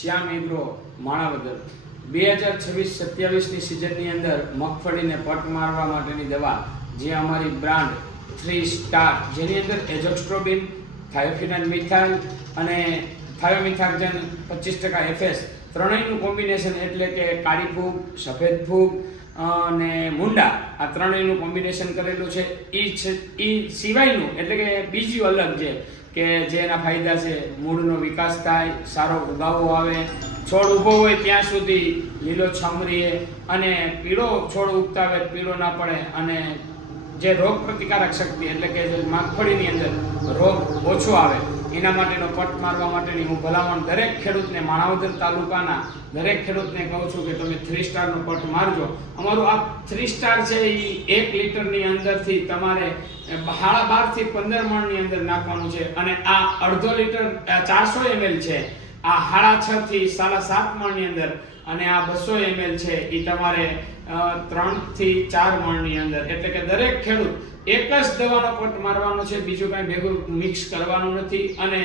શ્યામ agro Manavadar 2026-27ની સિઝનની અંદર મગફળીને પટ મારવા માટેની દવા જે અમારી બ્રાન્ડ 3 સ્ટાર જેની અંદર એઝોક્સ્ટ્રોબિન, થાયોફિનાઇલ મિથાઇલ અને થાયોમિથાક્ઝન 25% FS ત્રણેયનું કોમ્બિનેશન એટલે કે કાળી ફૂગ, સફેદ ફૂગ અને મુંડા આ ત્રણેયનું કોમ્બિનેશન કરેલું છે. એ સિવાયનું એટલે કે બીજું અલગ છે કે જેના ફાયદા છે મૂળનો વિકાસ થાય, સારો ઉગાવો આવે, છોડ ઊભો હોય ત્યાં સુધી લીલોછમ રહે અને પીળો છોડ ઉગતા હોય પીળો ના પડે અને જે રોગ પ્રતિકારક શક્તિ એટલે કે મગફળીની અંદર રોગ ઓછો આવે એના માટેનો પટ મારવા માટેની હું ભલામણ દરેક ખેડૂતને, માણાવદર તાલુકાના દરેક ખેડૂતને કહું છું કે તમે 3 સ્ટારનો પટ મારજો. અમારું આ 3 સ્ટાર છે એ 1 લીટરની અંદરથી તમારે 12 થી 15 મણની અંદર નાખવાનું છે અને આ અડધો લીટર 400 ml છે, આ 6.5 થી 7.5 મણની અંદર અને આ 200 ml છે એ તમારે 3 થી 4 મણની અંદર. એટલે કે દરેક ખેડૂત એક જ દવાનો પટ મારવાનો છે, બીજું કાંઈ ભેગું મિક્સ કરવાનું નથી અને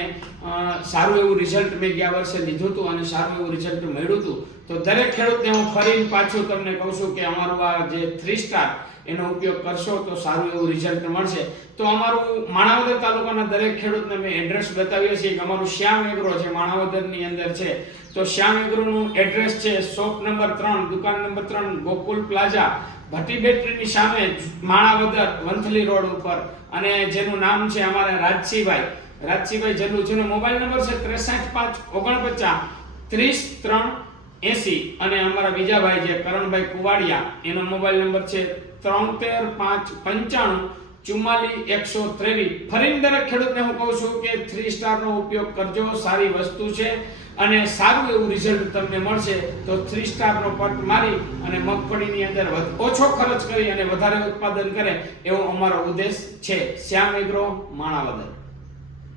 સારું એવું રિઝલ્ટ મેં ગયા વર્ષે લીધું હતું અને સારું એવું રિઝલ્ટ મળ્યું હતું. તો દરેક ખેડૂતને હું ફરીને પાછું તમને કહું છું કે અમારું આ જે 3 સ્ટાર એનો ઉપયોગ કરશો તો સારું એવું રિઝલ્ટ મળશે. તો અમારું માણાવદર તાલુકાના દરેક ખેડૂતને મેં એડ્રેસ બતાવીએ છીએ કે અમારું શ્યામ એગ્રો છે માણાવદરની અંદર છે. તો શ્યામ એગ્રોનું એડ્રેસ છે શોપ નંબર 3, દુકાન નંબર 3, ગોકુલ પ્લાઝા, ભટ્ટી બેટરીની સામે, માણાવદર વંથલી રોડ ઉપર. અને જેનું નામ છે અમારા રાજસીભાઈ જેનું જેનો મોબાઈલ નંબર છે 635949303080 અને અમારા બીજા ભાઈ છે કરણભાઈ કુવાડિયા, એનો મોબાઈલ નંબર છે 7359544123. ફરીને દરેક ખેડૂતને હું કહું છું કે 3 સ્ટારનો ઉપયોગ કરજો, સારી વસ્તુ છે અને સારું એવું રિઝલ્ટ તમને મળશે. તો 3 સ્ટારનો પટ મારી અને મગફળીની અંદર ઓછો ખર્ચ કરી અને વધારે ઉત્પાદન કરે એવો અમારો ઉદ્દેશ છે. શ્યામ એગ્રો માણાવદર.